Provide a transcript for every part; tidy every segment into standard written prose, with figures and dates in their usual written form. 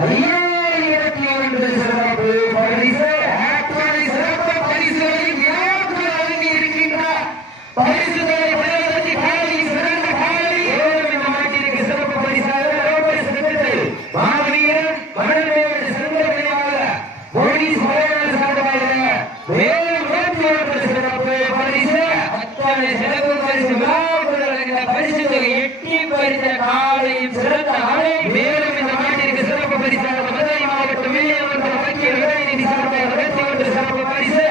5001 சிறப்பு பரிசு ஆக்டரை சிறப்பு பரிசுகளை விழாவுக்கு வழங்கி இருக்கின்றார். பரிசுகளை பெறுவதற்கு காலை சிறந்த காலை ஏழும் இந்த மாட்டிற்கு சிறப்பு பரிசாக மாவீரன் மணல்மேடு சிறந்த விளைவாக போலீஸ் மலையாள சார்பாக மேலும் 101 சிறப்பு பரிசு அத்தனை சிறப்பு பரிசு விழாவுக்கு வழங்கின பரிசு தொகை எட்டி பறித்த காலையும் சிறந்த ஆலை மேலும் இந்த மாட்டிற்கு சிறப்பு பரிசாக மதுரை மாவட்டம் வில்லியனூர் வக்கீல் உதயநிதி சார்பாக 101 சிறப்பு பரிசு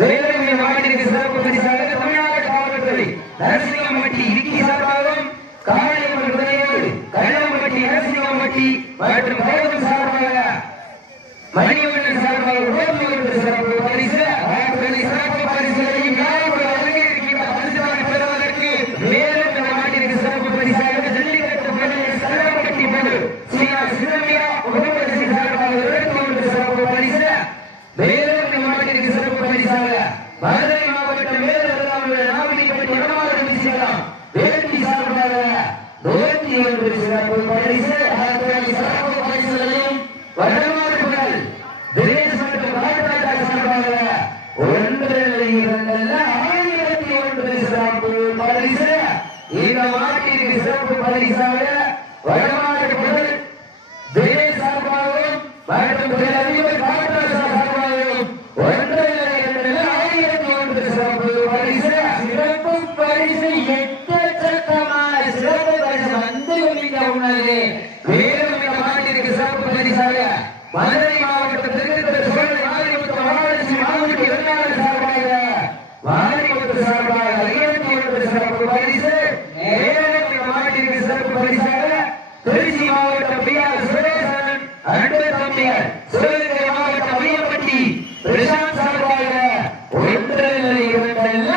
மேலும் இந்த மாட்டிற்கு சிறப்பு பரிசாக தமிழ்நாடு காவல்துறை நரசிங்கம்பட்டி இடுக்கி சார்பாகவும் காளையம்மன் உதயநிதி கள்ளம்பட்டி நரசிங்கம்பட்டி மற்றும் கௌதம் சார்பாக மணிவண்ணன் சார்பாக 101 சிறப்பு பரிசு சிறப்பு பரிசுகளையும் வழங்கி இருக்கின்ற பரிசுகளை பெறுவதற்கு மேலும் இந்த நாட்டிற்கு சிறப்பு பரிசாக ஜல்லிக்கட்டு பணியில் சல்லம்பட்டி பணி சிறுமியா உபபரிசு சார்பாக 101 சிறப்பு பரிசு மேலும் இந்த நாட்டிற்கு சிறப்பு பரிசாக மதுரை மாவட்டம் நாவடிப்பட்டி வடமாறு விசிகலாம் வேட்டி சார்பாக 101 சிறப்பு பரிசு சிறப்பு பரிசுகளையும் வடமாறு புகழ் தினேஷ் மற்றும் ராஜராஜா சார்பாக 1001 சிறப்பு பரிசு இந்த மாட்டிற்கு சிறப்பு பரிசாக வடமாறு புகழ் தினேஷ் சார்பாகவும் மற்றும் அதிபர் ராஜராஜா சார்பாகவும் 1001 சிறப்பு பரிசு சிறப்பு பரிசு எட்டச்சக்கமான சிறப்பு பரிசு வந்து கொண்டிருக்க உள்ளது. மேலும் இந்த மாட்டிற்கு சிறப்பு பரிசாக மதுரை மாவட்டம் திருத்தர் சோழ மாரிமுத்து மகாலட்சுமி மாவட்ட இளைஞர் சார்பாக மாரிமுத்து சார்பாக 51 சிறப்பு பரிசு மேலும் இந்த மாட்டிற்கு சிறப்பு பரிசாக திருச்சி மாவட்டம் பி ஆர் சுரேசன் அன்பு தம்பியர் சிவகங்கை மாவட்டம் ஐயப்பட்டி பிரசாந்த் சார்பாக 5001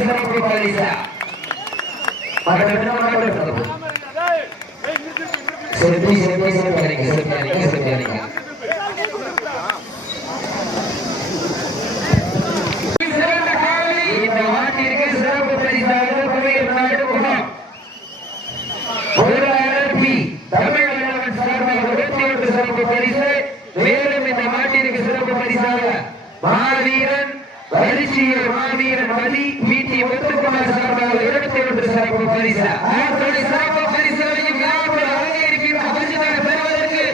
சிறப்பு பரிசு இந்த மாட்டிற்கு சிறப்பு பரிசாக தமிழ்நாடு முகாம் தமிழக சார்பாக 101 சிறப்பு பரிசு மேலும் இந்த மாட்டிற்கு சிறப்பு பரிசாக மாவீரன் வரிசையில் மாவீரன் மதி வீட்டி முத்துக்குமார் சார்பாக 21 சிறப்பு பரிசு சிறப்பு பரிசுகளையும் வழங்கி இருக்கின்ற பரிசுகளை பெறுவதற்கு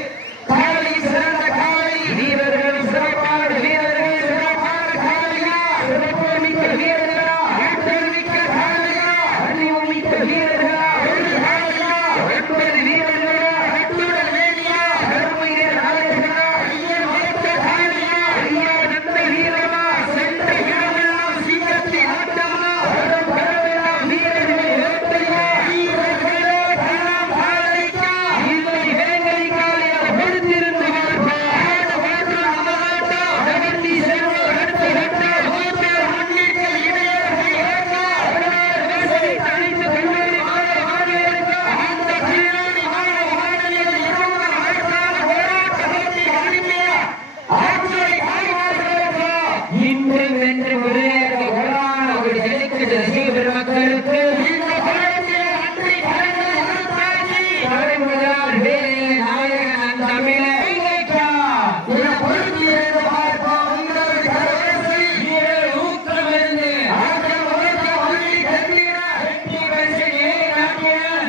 காலை சிறந்த காலை வீரர்களும் சிறப்பான வீரர்கள் சிறப்பான காலையா சிறப்பு மிக்க வீரர்களா ஆற்றல் மிக்க காலையா அறிவு மிக்க வீரர்களா ஒரு காலையா 9 வீரர்களா அட்டுடன் வேணியா கருமையர் நாயகனா ஐயன் மறுத்த காலையா ஐயா நன்மை வீரமா சென்ற இடமெல்லாம் சீக்கிரத்தை ஆட்டமா வரும் பரவெல்லாம் வீரர்களை வேட்டையா வீரர்களே காலம் காலைக்கா இல்லை வேங்கை காலையா பொறுத்திருந்து வாழ்ப்பார் வாழ்த்து அமகாட்டா நகர்த்தி செல்வோர் அடுத்த கட்ட மூத்தர் முன்னிட்டு இளையர்கள் ஏற்கா வேசை தனித்து கல்லூரி மாணவர்களுக்கு அந்த கல்லூரி மாணவர்கள் இருவர் ஆழ்த்தான போராட்டத்தை அனுப்பிய ஆட்சியை ஆய்வாளர்களுக்கு இன்று வென்று விளையாட கொடான ஒரு ஜல்லிக்கட்டு ரசிக பெருமக்களுக்கு இந்த காலத்தில் அன்றை தலைமுறையார் வேலை நாயகன் தமிழர் பொறுத்திருந்து பார்ப்போம் உங்களது கரவரிசை ஊக்கமிருந்து ஆட்டம் உழைக்க வழி கல்வியின வெற்றி பரிசு நாட்டினர்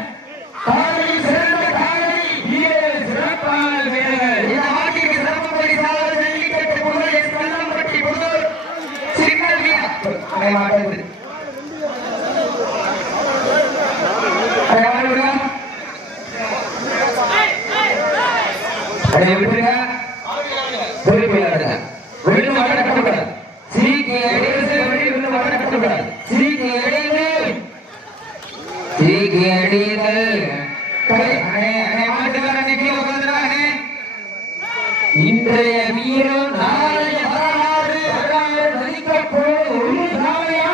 காலை சிறந்த காலை வீரர் சிறப்பான வீரர்கள் இந்த நாட்டிற்கு சிறப்பு பரிசாக ஜல்லிக்கட்டு புகழ் கள்ளம்பட்டி புதூர் சின்ன வீரர் மாட்டது விட்டுருங்க பொறுமையாடுங்க வெளியும் மகனை கட்டக்கூடாது சீக்கி அடிகள் வெளியும் மகனை கட்டக்கூடாது சீக்கி அடிகள் சீக்கி அடிகள் இன்றைய வீரம் நாளைய வரலாறு மதிக்கப்போது ஒரு நாளையா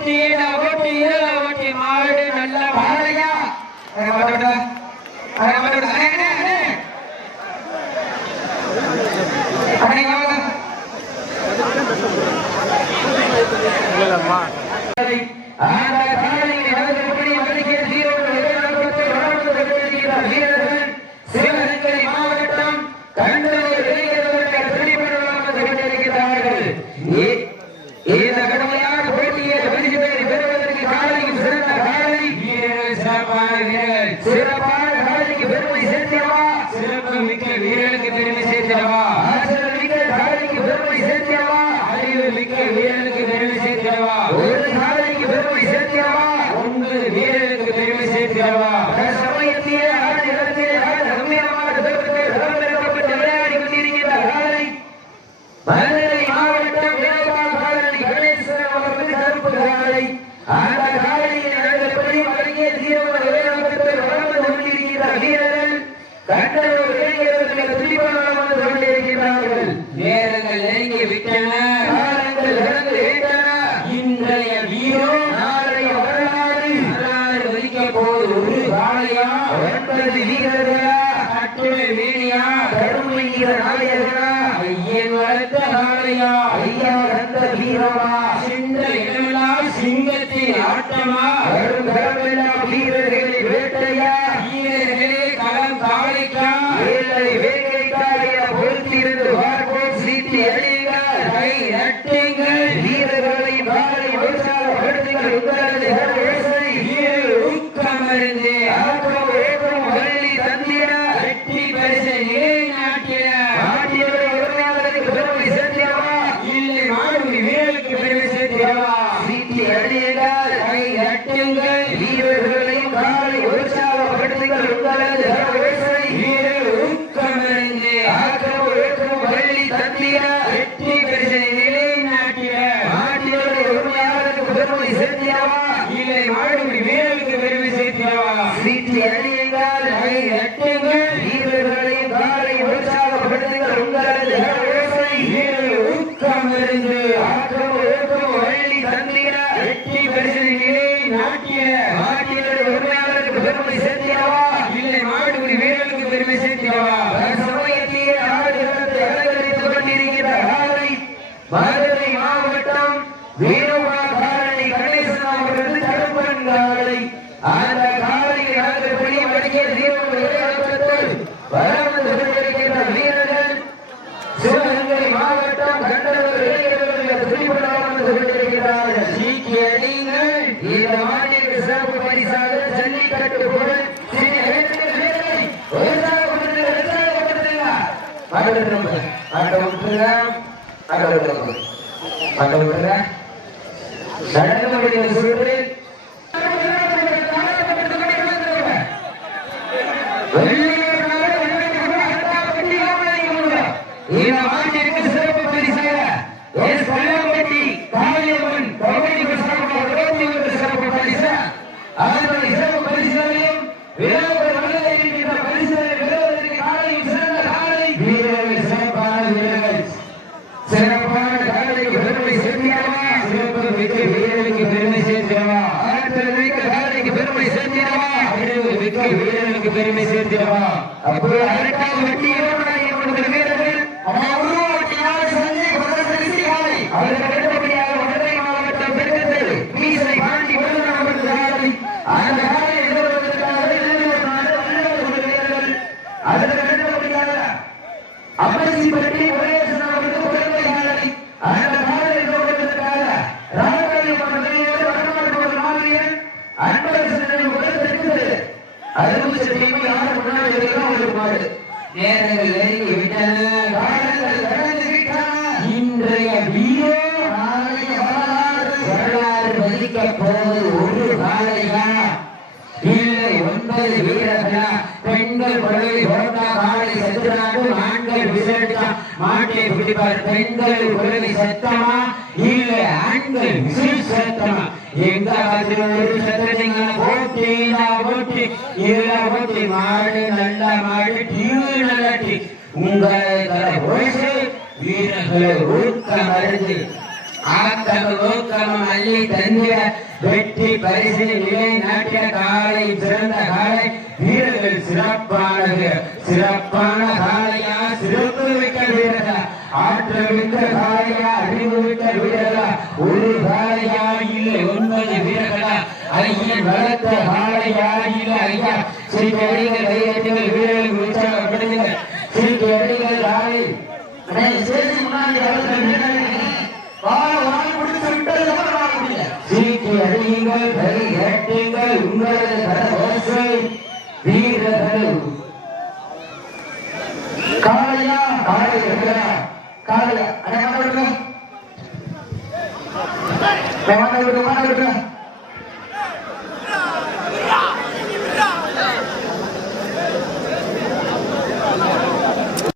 ஓட்டி மாடு நல்ல பாலையா சிவகங்கை மாவட்டம் கண்டூர் இந்த கடுமையான போட்டியை பெறுவதற்கு காலையும் சிறந்த காலை வீரர்கள் சிறப்பான காலைக்கு பெருமை சேர்த்தியவா சிறப்பு மிக்க வீரர்களுக்கு பெருமை சேர்த்தியவா ஆற்றல் மிக்க காலைக்கு பெருமை சேர்த்தியவா அறிவு மிக்க வீரர்களுக்கு பெருமை சேர்த்தியவா ஒரு காலைக்கு பெருமை சேர்த்தியவா 9 வீரர்களுக்கு பெருமை சேர்த்தியவா சமயத்திலே ஆடுகளத்திலே கம்பீரமாக களமிறக்கப்பட்டு விளையாடி கொண்டிருக்கிற காலை மதுரை மாவட்டம் கணேசன் அவர்கள் கருப்பு காலை அந்த காலையை நடந்தபடி வழங்கிய தீரமான விளையாட்டு வளர்ந்து கொண்டிருக்கிற வீரர்கள் கண்டவர் இளைஞர்கள் துடிப்பாக வந்து கொண்டிருக்கிறார்கள் நேரங்கள் நெருங்கி விட்டன காலங்கள் கடந்து விட்டன இன்றைய வீரோ நாளைய வரலாறு வலிக்க போது ஒரு காலையா 9 வீரர்களா கட்டுரை மேனியா கருமைகிற நாயகனா ஐயன் வளர்த்த காலையா ஐயா வளர்த்த வீரமா சிந்த இடமெல்லாம் சிங்கத்தின் ஆட்டமா கருமெல்லாம் வீரர்களின் வேட்டையா வீரர்களே களம் காலைக்கா வேலை வேகைக்கா பொறுத்திருந்து பார்ப்போம் சீட்டி அடியுங்கள் கை நட்டுங்கள் வீரர்களை நாளை உற்சாகப்படுத்துங்கள் உங்களது வீரர்கள் ஊக்கமருந்து ஆக்கம் ஏற்றம் வள்ளி தந்திர வெற்றி பரிசை நிலைநாட்டின இல்லை மாடுபடி வீரர்களுக்கு பெருமை சேர்த்தியவா சீட்டி அடியுங்கள் கை நட்டுங்கள் வீரர்களை காலை உற்சாகப்படுத்துங்கள் உங்களது வீரர்கள் ஊக்கமருந்து ஆக்கம் ஏற்றம் வள்ளி தந்திர வெற்றி பரிசை நிலைநாட்டின மாட்டியவரை உரிமையாளருக்கு பெருமை சேர்த்தியவா இல்லை மாடுபடி வீரர்களுக்கு பெருமை சேர்த்தியவா சீட்டி அடியுங்கள் கை நட்டுங்கள் வீரர்களை காலை உற்சாகப்படுத்துங்கள் உங்களது வீரர்கள் ஊக்கமருந்து ஆக்கம் ஏற்றம் வள்ளி தந்திர வெற்றி பரிசை நிலைநாட்டின மாட்டியவரை உரிமையாளருக்கு பெருமை சேர்த்தியவா இல்லை மாடுபடி வீரர்களுக்கு பெருமை சேர்த்தியவா சமயத்திலே ஆடுகளத்தை அலங்கரித்துக் கொண்டிருக்கிற காலை மதுரை மாவட்டம் வீரமா காலை கணேசன் அவர்கள் கருப்பன் காலை அந்த காலையை நடந்தபடி வழங்கிய தீர்வு விளையாட்டத்தில் வளர்ந்து கொண்டிருக்கிற வீரர்கள் சிவகங்கை மாவட்டம் கண்டவர் இளைஞர்கள் துணிபுடன் வந்து கொண்டிருக்கிறார்கள் சீக்கிய நீங்கள் இந்த மாநில சிறப்பு பரிசாக ஜல்லிக்கட்டு பொருள் சிறப்பு பரிசாக சிறப்பு பரிசா அதனுடைய சிறப்பு பரிசுகளையும் சிறப்பான காலைக்கு பெருமை சேர்த்திடவா சிறப்பு மிக்க வீரர்களுக்கு பெருமை சேர்த்திடவா ஆற்றல் மிக்க காலைக்கு பெருமை சேர்த்திடவா அறிவு மிக்க வீரர்களுக்கு பெருமை சேர்த்திடவா அப்போ அரட்டாக வெட்டி வீரர்கள் அவர்கள் அடுத்தபடியாக மதுரை மாவட்டம் பெருக்கத்தில் மீசை பாண்டி அந்த காலை அதற்கு அடுத்தபடியாக அம்மசிப்பட்டி முருகேசன் அவர்களுக்கு குழந்தை காலை அந்த காலை நோக்கத்திற்காக ராமராஜ மன்றத்தோடு வடமாடு மாவீரன் அன்பரசன் உலகத்திற்கு அறுபது செடிமை யார் முன்னாடி இருக்கிறோம் ஒரு மாடு நேரங்கள் நெருங்கி விட்டன காலங்கள் கடந்து விட்டன இன்றைய வீரோ நாளைய வரலாறு பதிக்க போவது ஒரு காலையா இல்லை 9 வீரர்களா பெண்கள் குழவை போட்டா காலை செத்துறாங்க ஆண்கள் விசேஷா மாட்டை பிடிப்பார் பெண்கள் குழவை சத்தமா இல்லை ஆண்கள் விசில் சத்தமா எங்க ஒரு சத்தீங்க போட்டி போட்டி மாடு நல்ல மாடு டிவி நல்ல உங்களை வீரர்களை ஊக்க மருந்து ஆக்கமும் அள்ளி தந்திர வெற்றி பரிசு நிலை நாட்டிய காலை சிறந்த காலை வீரர்கள் சிறப்பான காலையா சிறப்பு மிக்க வீரர்களா ஆற்றல் மிக்க காலையா அறிவு மிக்க வீரர்களா ஒரு காலையா இல்லை 9 வீரர்களா ஐயன் வளர்த்த காலையா இல்லை ஐயா சிறிய கையெழுத்துகள் வீரர்கள் உற்சாகப்படுத்துங்கள் சிறிய அடிகள் காலை அடியுங்கள் கை ஏற்றுங்கள் உங்களது கரகோசை வீரர்கள் காளையா காளையா காளையா அட மாட்ட விடுங்க